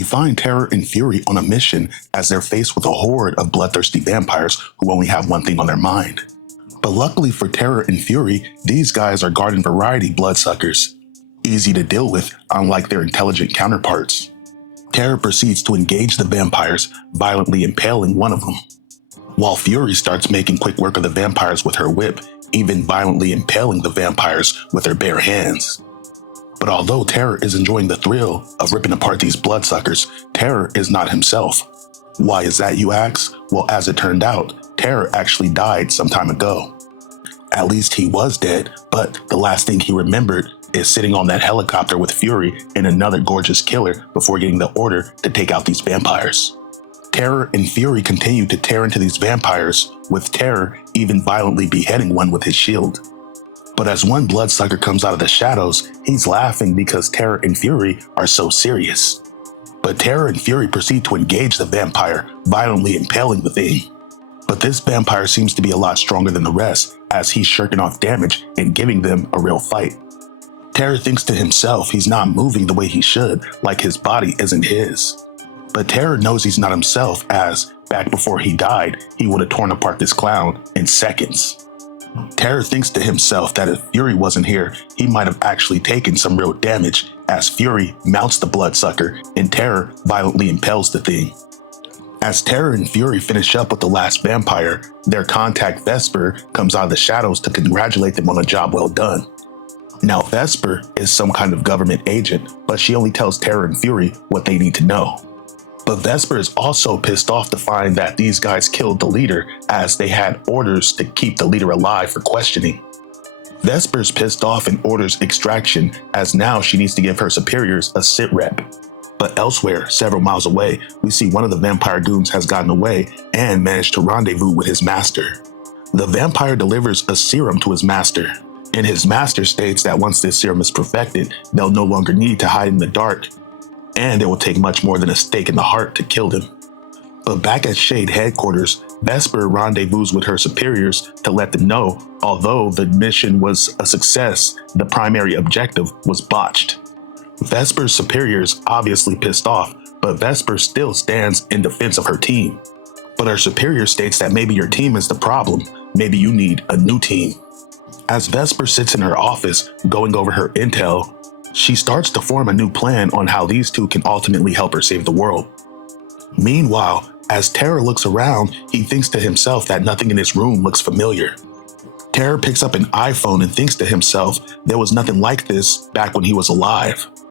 We find Terror and Fury on a mission as they're faced with a horde of bloodthirsty vampires who only have one thing on their mind. But luckily for Terror and Fury, these guys are garden variety bloodsuckers, easy to deal with unlike their intelligent counterparts. Terror proceeds to engage the vampires, violently impaling one of them, while Fury starts making quick work of the vampires with her whip, even violently impaling the vampires with her bare hands. But although Terror is enjoying the thrill of ripping apart these bloodsuckers, Terror is not himself. Why is that, you ask? Well, as it turned out, Terror actually died some time ago. At least he was dead, but the last thing he remembered is sitting on that helicopter with Fury and another gorgeous killer before getting the order to take out these vampires. Terror and Fury continue to tear into these vampires, with Terror even violently beheading one with his shield. But as one bloodsucker comes out of the shadows, he's laughing because Terror and Fury are so serious. But Terror and Fury proceed to engage the vampire, violently impaling the thing. But this vampire seems to be a lot stronger than the rest, as he's shirking off damage and giving them a real fight. Terror thinks to himself he's not moving the way he should, like his body isn't his. But Terror knows he's not himself, as, back before he died, he would have torn apart this clown in seconds. Terror thinks to himself that if Fury wasn't here, he might have actually taken some real damage, as Fury mounts the bloodsucker and Terror violently impales the thing. As Terror and Fury finish up with the last vampire, their contact Vesper comes out of the shadows to congratulate them on a job well done. Now Vesper is some kind of government agent, but she only tells Terror and Fury what they need to know. But Vesper is also pissed off to find that these guys killed the leader, as they had orders to keep the leader alive for questioning. Vesper's pissed off and orders extraction, as now she needs to give her superiors a sit rep. But elsewhere, several miles away, we see one of the vampire goons has gotten away and managed to rendezvous with his master. The vampire delivers a serum to his master, and his master states that once this serum is perfected, they'll no longer need to hide in the dark, and it will take much more than a stake in the heart to kill them. But back at Shade headquarters, Vesper rendezvous with her superiors to let them know, although the mission was a success, the primary objective was botched. Vesper's superiors obviously pissed off, but Vesper still stands in defense of her team. But her superior states that maybe your team is the problem, maybe you need a new team. As Vesper sits in her office going over her intel, she starts to form a new plan on how these two can ultimately help her save the world. Meanwhile, as Terror looks around, he thinks to himself that nothing in his room looks familiar. Terror picks up an iPhone and thinks to himself there was nothing like this back when he was alive.